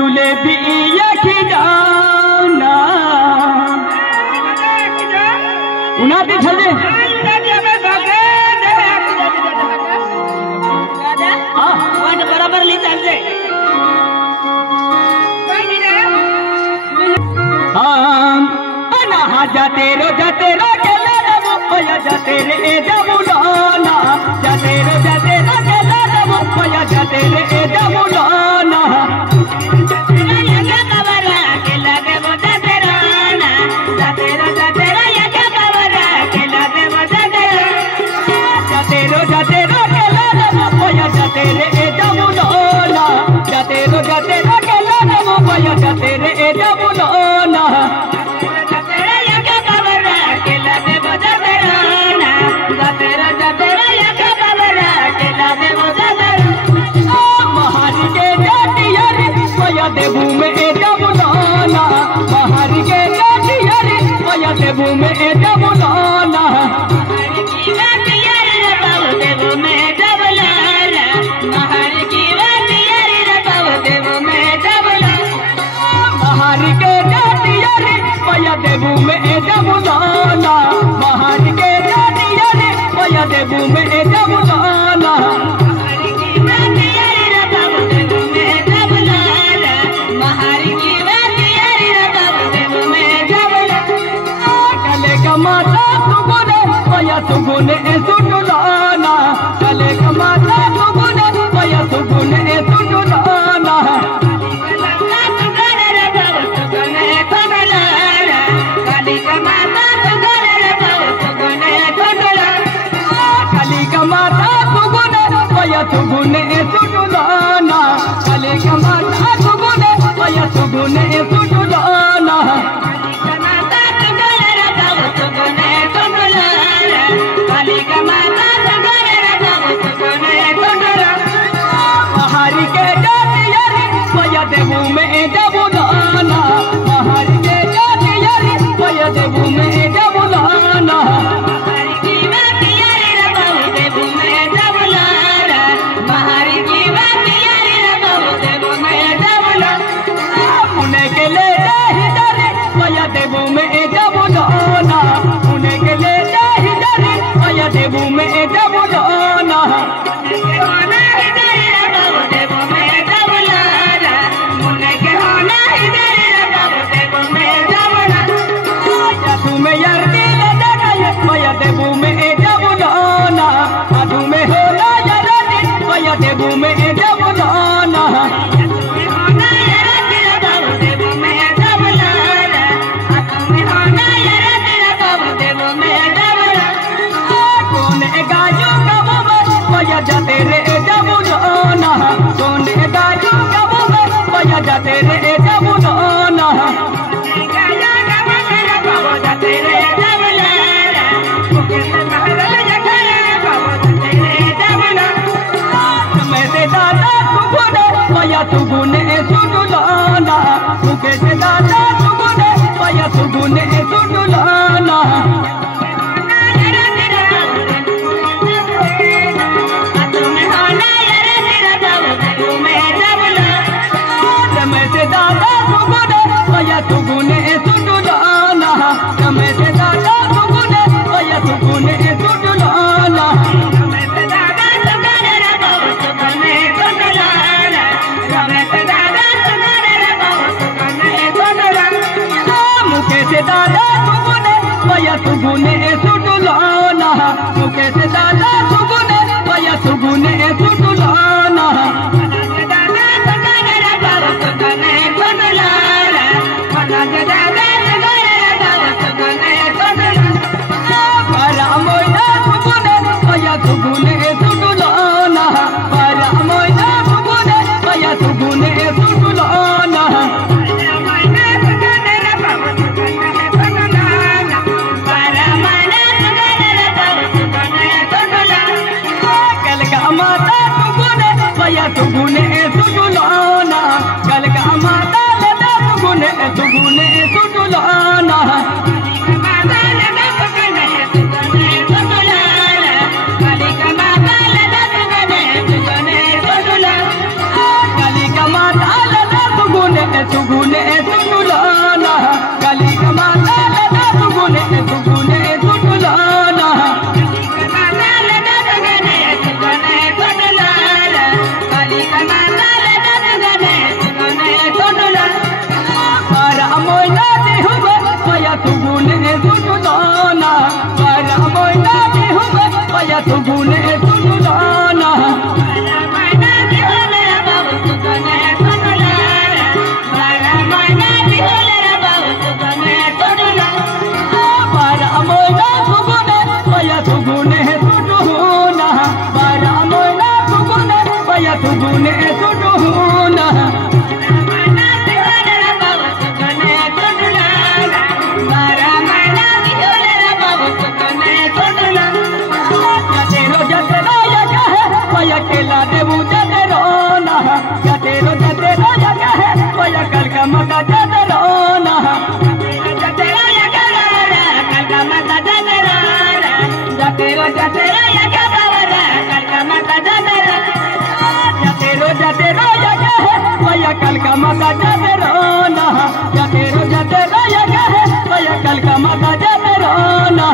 तुले बिया खिजाना उनाती छले बराबर ली चलते जाते रो केला रबो पया जाते रे जमुना जाते रो केला रबो पया जाते रे जमुना देबू में जमुना बाहर के जातियारी पया देबू में जमुना देबू में जबलाना बाहर की जातियारी देबू में जबला बाहर के जातियारी पया देबू में जमुना बाहर के जातियारी पया देबू में जमुना सुगुने सुटुलाना चले कमाता सुगुने पया सुगुने सुटुलाना काली कमाता सुगुने पया सुगुने सुटुलाना काली कमाता सुगुने पया सुगुने सुटुलाना बाहरी के जातियारी पया देबू में जमुना बाहर के जातियारी पया देबू में जमुना उन्हें के ले पया देबू में जमुना उन्हें के ले पया देबू में जमुना देबू में जमुना अधू में होला यार पया देबू में जमुना कौन गाजू कबू पया जाते रे जमुना कौन गाजू कबू पया जाते रे जमुना सुगुने सुटुलाना सुखे से दादा सुगुने पया सुगुने सुटुलाना समय से दादा सुगुने पया सुगुने सुटुलाना समय से दादा सुगुने पया सुगुने सुटुलाना दादा सुगुने पया सुगुने सुटुलाना मुखे से दादा सुगुने पया सुगुने सुटुलाना para moina सुगुने पया सुगुने सुटुलाना para मोइना सुगुने पया सुगुने सुटुलाना सुगुने सुटुलाना बारा मोइना बिहुबे ओया सुगुने सुटुलाना सुगुने सुटुलाना केला देबू जाते रोना जाते रो जाते रो जगह है ओया कल का मका जाते रोना जाते रो या गवारा कल का मका जाते रोना जाते रो या गवारा कल का मका जाते रो जगह है ओया कल का मका जाते रोना जाते रो या गह ओया कल का मका जाते रोना